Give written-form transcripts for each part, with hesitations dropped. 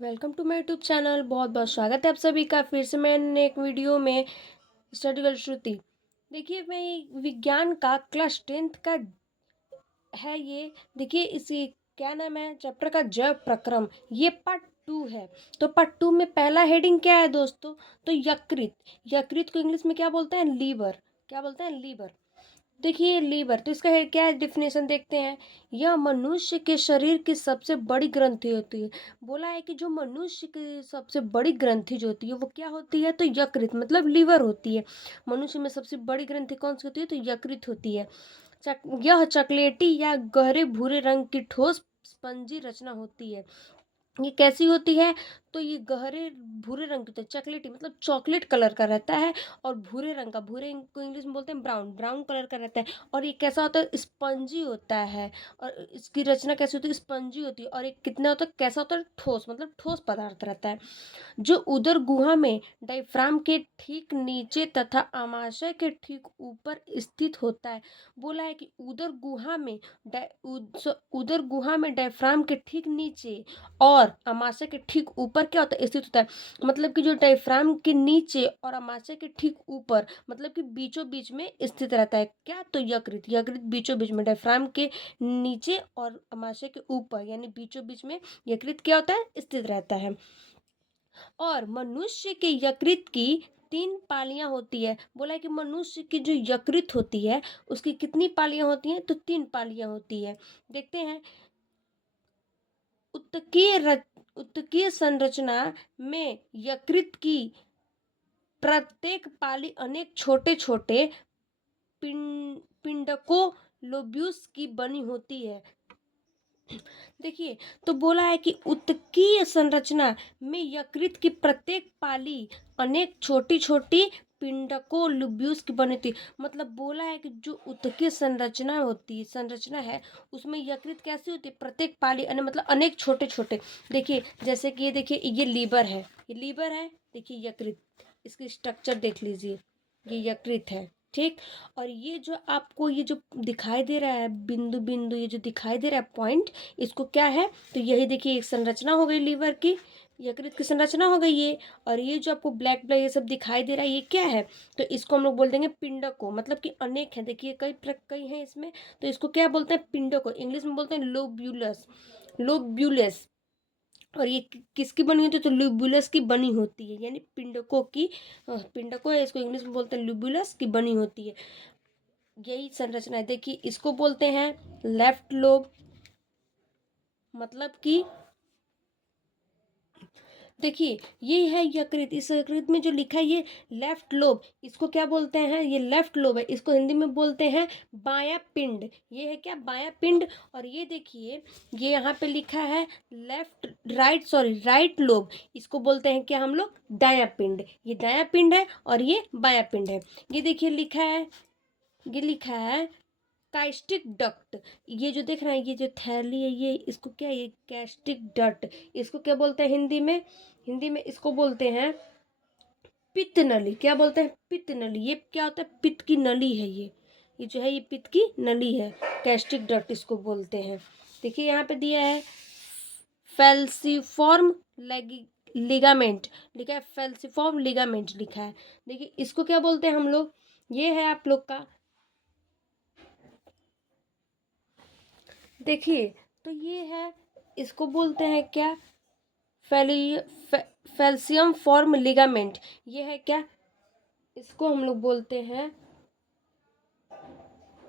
Welcome to my YouTube channel. बहुत बहुत स्वागत है आप सभी का फिर से मैंने एक वीडियो में स्टडी गर्ल श्रुति। देखिए मैं विज्ञान का क्लास 10th का है ये। देखिए इसी क्या नाम है चैप्टर का जैव प्रक्रम, ये पार्ट 2 है। तो पार्ट 2 में पहला हेडिंग क्या है दोस्तों? तो यकृत। यकृत को इंग्लिश में क्या बोलते हैं? लीवर। क्या बोलते हैं? लीवर। देखिए लीवर, तो इसका क्या है डेफिनेशन देखते हैं। यह मनुष्य के शरीर की सबसे बड़ी ग्रंथि होती है। बोला है कि जो मनुष्य की सबसे बड़ी ग्रंथि जो होती है वो क्या होती है? तो यकृत मतलब लीवर होती है। मनुष्य में सबसे बड़ी ग्रंथि कौन सी होती है? तो यकृत होती है। यह चॉकलेटी या गहरे भूरे रंग की ठोस स्पंजी रचना होती है। ये कैसी होती है? तो ये गहरे भूरे रंग की होती है। चॉकलेटी मतलब चॉकलेट कलर का रहता है, और भूरे रंग का, भूरे को इंग्लिश में बोलते हैं ब्राउन, ब्राउन कलर का रहता है। और ये कैसा होता है? स्पंजी होता है। और इसकी रचना कैसी होती है? स्पंजी होती है। और ये कितना होता है? कैसा होता है? ठोस मतलब ठोस पदार्थ रहता है, जो उदर गुहा में डायफ्राम के ठीक नीचे तथा आमाशय के ठीक ऊपर स्थित होता है। बोला है कि उदर गुहा में डायफ्राम के ठीक नीचे और आमाशय के ठीक ऊपर क्या होता है? स्थित होता है। मतलब कि जो डायफ्राम के नीचे और आमाशय के ठीक ऊपर, मतलब कि बीचों बीच में स्थित रहता है। क्या? तो यकृत। यकृत बीचों बीच में, डायफ्राम के नीचे और आमाशय के ऊपर यानी बीचों बीच में यकृत क्या होता है? स्थित रहता है। और मनुष्य के यकृत की 3 पालियां होती है। बोला है कि मनुष्य की जो यकृत होती है उसकी कितनी पालियां होती हैं? तो 3 पालियां होती है। देखते हैं। उत्तकीय संरचना में यकृत की प्रत्येक पाली अनेक छोटे छोटे पिंडकों लोब्यूल्स की बनी होती है। देखिए, तो बोला है कि उत्तकीय संरचना में यकृत की प्रत्येक पाली अनेक छोटी छोटी पिंडकों लोब्यूल्स की बनी थी। मतलब बोला है कि जो उत्तकीय संरचना है उसमें यकृत कैसी होती है? प्रत्येक पाली मतलब अनेक छोटे छोटे। देखिए जैसे कि ये देखिए, ये लीवर है, ये लीवर है। देखिए यकृत, इसकी स्ट्रक्चर देख लीजिए, ये यकृत है। ठीक। और ये जो आपको ये जो दिखाई दे रहा है बिंदु बिंदु, ये जो दिखाई दे रहा है पॉइंट, इसको क्या है? तो यही देखिए एक संरचना हो गई लीवर की, यकृत की संरचना हो गई ये। और ये जो आपको ब्लैक ब्लैक ये सब दिखाई दे रहा है, ये क्या है? तो इसको हम लोग बोल देंगे पिंडक को, मतलब कि अनेक है। देखिए कई हैं इसमें, तो इसको क्या बोलते हैं? पिंडक को। इंग्लिश में बोलते हैं लोब्यूलस। लोब्यूलस। और ये किसकी बनी होती है? तो ल्यूबुलस की बनी होती है, यानी पिंडकों की। पिंडकों है, इसको इंग्लिश में बोलते हैं ल्यूबुलस की बनी होती है। यही संरचना है। देखिए इसको बोलते हैं लेफ्ट लोब। मतलब कि देखिए ये है यकृत, इस यकृत में जो लिखा है ये लेफ्ट लोब, इसको क्या बोलते हैं? ये लेफ्ट लोब है, इसको हिंदी में बोलते हैं बायां पिंड। ये है क्या? बायां पिंड। और ये देखिए, ये यहाँ पे लिखा है राइट लोब, इसको बोलते हैं क्या हम लोग? दायां पिंड। ये दायां पिंड है और ये बायां पिंड है। ये देखिए लिखा है, ये लिखा है कास्टिक डक्ट। ये जो देख रहे हैं, ये जो थैली है, ये इसको क्या? ये कैस्टिक डक्ट। इसको क्या बोलते हैं हिंदी में? हिंदी में इसको बोलते हैं पित्त नली। क्या बोलते हैं? पित्त नली। ये क्या होता है? पित्त की नली है ये जो है ये पित्त की नली है। कैस्टिक डक्ट इसको बोलते हैं। देखिए यहाँ पे दिया है फेल्सीफॉर्म लिगामेंट, लिखा है फेल्सीफॉर्म लिगामेंट लिखा है। देखिए इसको क्या बोलते हैं हम लोग? ये है आप लोग का, देखिए तो ये है, इसको बोलते हैं क्या? फेली फेल्सियम फॉर्म लिगामेंट। ये है क्या? इसको हम लोग बोलते हैं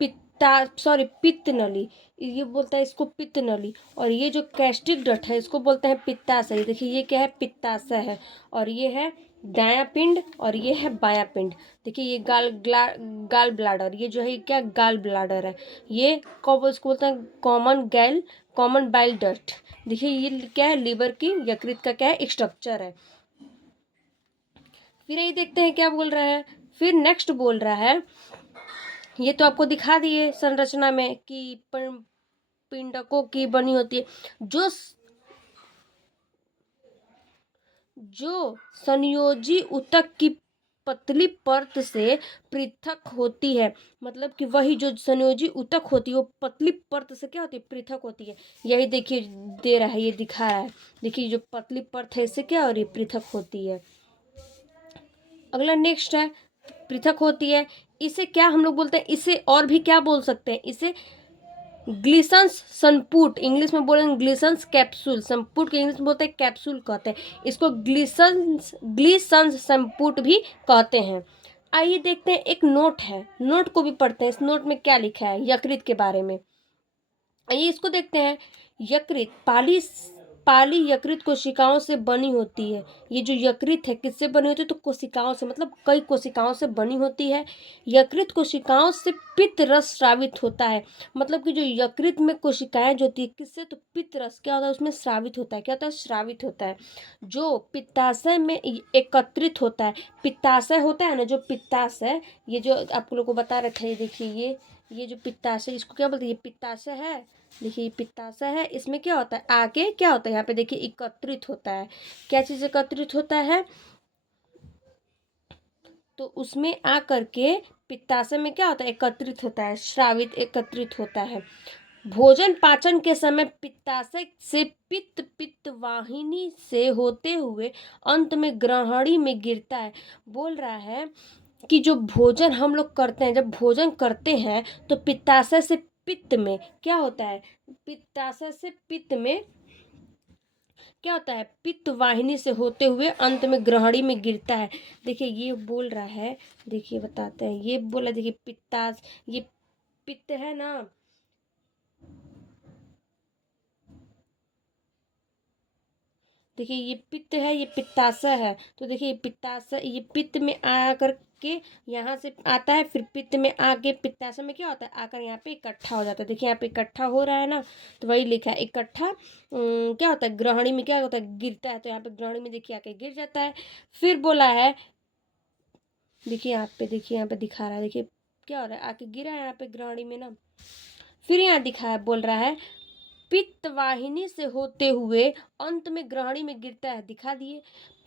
पित्त नली। ये बोलता है इसको पित्त नली। और ये जो कैस्ट्रिक डट है इसको बोलते हैं पित्ताशय। देखिए ये क्या है? पित्ताशय है। और ये है दायां पिंड और ये है बायां पिंड। देखिए ये गाल ब्लाडर, ये जो है क्या? गाल ब्लाडर है। ये कब इसको बोलते हैं? Common bile duct. देखिए ये क्या है? लीवर की, यकृत का क्या है? स्ट्रक्चर है। फिर यही देखते हैं क्या बोल रहा है। फिर नेक्स्ट बोल रहा है, ये तो आपको दिखा दिए संरचना में कि पिंडकों की बनी होती है। जो संयोजी ऊतक की पतली परत से पृथक होती है। मतलब कि वही जो संयोजी ऊतक होती है वो पतली परत से क्या होती है, पृथक होती है। यही देखिए दे रहा है, ये दिखा रहा है। देखिए जो पतली परत है इससे क्या हो रही है, पृथक होती है। अगला नेक्स्ट है, पृथक होती है, इसे क्या हम लोग बोलते हैं, इसे और भी क्या बोल सकते हैं, इसे ग्लिसन्स संपुट, इंग्लिश में बोलेंगे ग्लिसन्स कैप्सूल, संपुट के इंग्लिश में बोलते हैं कैप्सूल कहते हैं। इसको ग्लिसन्स संपुट भी कहते हैं। आइए देखते हैं, एक नोट है, नोट को भी पढ़ते हैं। इस नोट में क्या लिखा है यकृत के बारे में, आइए इसको देखते हैं। यकृत पाली यकृत कोशिकाओं से बनी होती है। ये जो यकृत है किससे बनी होती है, तो कोशिकाओं से, मतलब कई कोशिकाओं से बनी होती है। यकृत कोशिकाओं से पित्त रस स्रावित होता है। मतलब कि जो यकृत में कोशिकाएं जो होती है किससे, तो पित्त रस क्या होता है उसमें स्रावित होता है। क्या होता है, स्रावित होता है, जो पित्ताशय में एकत्रित होता है। पित्ताशय होता है ना, जो पित्ताशय, ये जो आप लोगों को बता रहे थे, देखिए ये जो पित्ताशय, इसको क्या बोलते हैं, ये पित्ताशय है। देखिए पित्ताशय है, इसमें क्या होता है, आगे क्या होता है, यहाँ पे देखिए एकत्रित होता है। क्या चीज एकत्रित होता है, तो उसमें आ करके पित्ताशय में क्या होता है, एकत्रित होता है, स्रावित एकत्रित होता है। भोजन पाचन के समय पित्ताशय से पित्त वाहिनी से होते हुए अंत में ग्रहणी में गिरता है। बोल रहा है कि जो भोजन हम लोग करते हैं, जब भोजन करते हैं तो पित्ताशय से पित्त में क्या होता है, पित्ताशय से पित्त में क्या होता है, पित्त वाहिनी से होते हुए अंत में ग्रहणी में गिरता है। देखिए ये बोल रहा है, देखिए बताते हैं, ये बोला, देखिए ये पित्त है ना, देखिए ये पित्त है, ये पित्ताशय है। तो देखिए पित्ताशय, ये पित्त में आकर के यहाँ से आता है, फिर पित्त में आके पित्ताशय में क्या होता है, आकर यहाँ पे इकट्ठा हो जाता है। देखिए यहाँ पे इकट्ठा हो रहा है ना, तो वही लिखा है इकट्ठा। क्या होता है, ग्रहणी में क्या होता है, गिरता है। तो यहाँ पे ग्रहणी में देखिए आके गिर जाता है। फिर बोला है, देखिए यहाँ पे, देखिए यहाँ पे दिखा रहा है, देखिए क्या हो रहा है, आके गिरा है यहाँ पे ग्रहणी में ना। फिर यहाँ दिखा है, बोल रहा है पित्त वाहिनी से होते हुए अंत में ग्रहणी में गिरता है। दिखा दिए,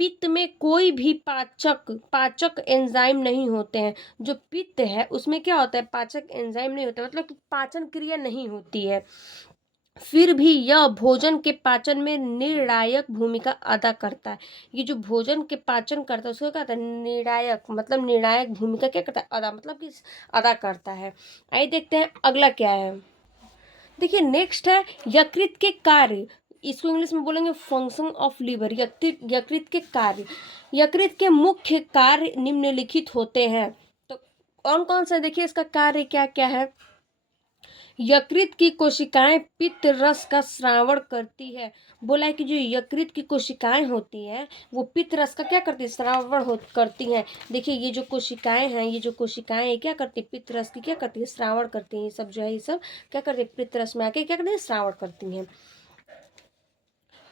पित्त में कोई भी पाचक एंजाइम नहीं होते हैं। जो पित्त है उसमें क्या होता है, पाचक एंजाइम नहीं होता, मतलब कि पाचन क्रिया नहीं होती है। फिर भी यह भोजन के पाचन में निर्णायक भूमिका अदा करता है। ये जो भोजन के पाचन करता है उसको क्या कहता है, निर्णायक, मतलब निर्णायक भूमिका क्या करता है, अदा, मतलब कि अदा करता है। आइए देखते हैं अगला क्या है। देखिए नेक्स्ट है यकृत के कार्य, इसको इंग्लिश में बोलेंगे फंक्शन ऑफ लीवर। यकृत के कार्य, यकृत के मुख्य कार्य निम्नलिखित होते हैं। तो कौन कौन सा, देखिए इसका कार्य क्या क्या है। यकृत की कोशिकाएं पित्त रस का स्रावण करती है। बोला है कि जो यकृत की कोशिकाएं होती हैं वो पित्त रस का क्या करती है, स्रावण करती हैं। देखिए ये जो कोशिकाएं हैं, ये जो कोशिकाएं हैं क्या करती है, पित्त रस की क्या करती है, स्रावण करती हैं। ये सब जो है, ये सब क्या करती है, पित्त रस में आके क्या करती है, स्रावण करती हैं।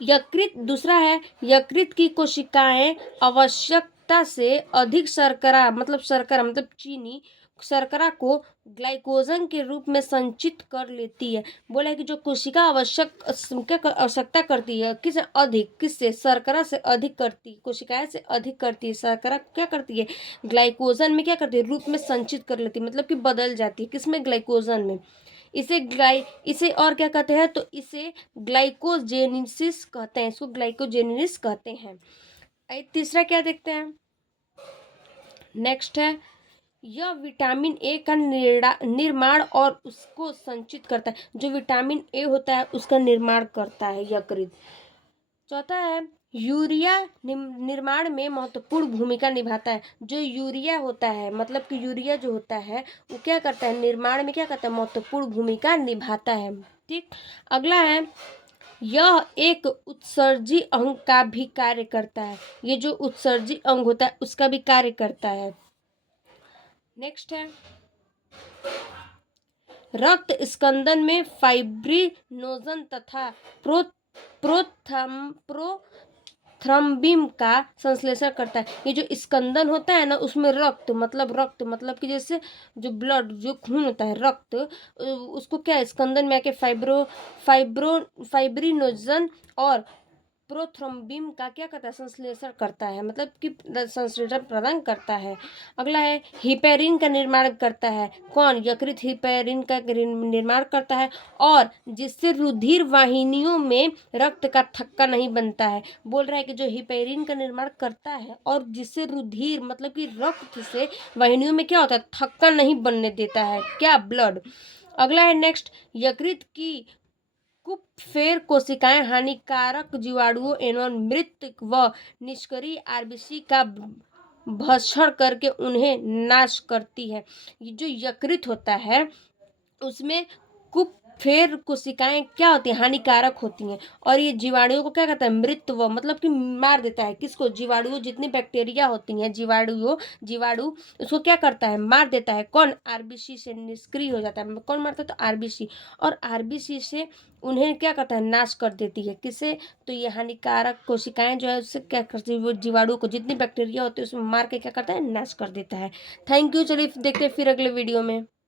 यकृत, दूसरा है यकृत की कोशिकाएं आवश्यकता से अधिक शर्करा, मतलब शर्करा मतलब चीनी, शर्करा को ग्लाइकोजन के रूप में संचित कर लेती है। बोला है कि जो कोशिका आवश्यकता करती है, किस अधिक, किससे, शर्करा से अधिक करती, कोशिकाएं से अधिक करती है, शर्करा क्या करती है, ग्लाइकोजन में क्या करती है, रूप में संचित कर लेती है, मतलब कि बदल जाती है, किसमें, ग्लाइकोजन में। इसे और क्या कहते हैं, तो इसे ग्लाइकोजेनेसिस कहते हैं, इसको ग्लाइकोजेनेसिस कहते हैं। तीसरा क्या देखते हैं, नेक्स्ट है यह विटामिन ए का निर्माण और उसको संचित करता है। जो विटामिन ए होता है उसका निर्माण करता है यकृत। चौथा है यूरिया निर्माण में महत्वपूर्ण भूमिका निभाता है। जो यूरिया होता है, मतलब कि यूरिया जो होता है वो क्या करता है, निर्माण में क्या करता है, महत्वपूर्ण भूमिका निभाता है। ठीक, अगला है यह एक उत्सर्जी अंग का भी कार्य करता है। ये जो उत्सर्जी अंग होता है उसका भी कार्य करता है। नेक्स्ट है रक्त स्कंदन में फाइब्रिनोजन तथा प्रोथ्रम्बिन का संश्लेषण करता है। ये जो स्कंदन होता है ना, उसमें रक्त मतलब कि जैसे जो ब्लड, जो खून होता है, रक्त, उसको क्या स्कंदन में आके फाइब्रिनोजन और प्रोथ्रोम्बिन का क्या करता है, संश्लेषण करता है, मतलब कि संश्लेषण प्रदान करता है। अगला है हिपेरिन का निर्माण करता है। कौन? यकृत हिपेरिन का निर्माण करता है, और जिससे रुधिर वाहिनियों में रक्त का थक्का नहीं बनता है। बोल रहा है कि जो हिपेरिन का निर्माण करता है और जिससे रुधिर मतलब कि रक्त से वाहिनियों में क्या होता है, थक्का नहीं बनने देता है, क्या? ब्लड। अगला है नेक्स्ट, यकृत की कुप्फेर कोशिकाएं हानिकारक जीवाणुओं एवं मृत व निष्क्रिय आरबीसी का भक्षण करके उन्हें नाश करती है। ये जो यकृत होता है उसमें कुप्फेर कोशिकाएं क्या होती हैं, हानिकारक होती हैं, और ये जीवाणुओं को क्या करता है, मृत्व मतलब कि मार देता है। किसको? जीवाणुओं, जितनी बैक्टीरिया होती हैं, जीवाणु उसको क्या करता है, मार देता है। कौन? आरबीसी से निष्क्रिय हो जाता है। कौन मारता है? तो आरबीसी। और आरबीसी से उन्हें क्या करता है, नाश कर देती है। किसे? तो ये हानिकारक कोशिकाएं जो है उससे क्या करती है, वो जीवाणु को, जितनी बैक्टीरिया होती है उसमें मार के क्या करता है, नाश कर देता है। Thank you. चलिए देखते हैं फिर अगले वीडियो में।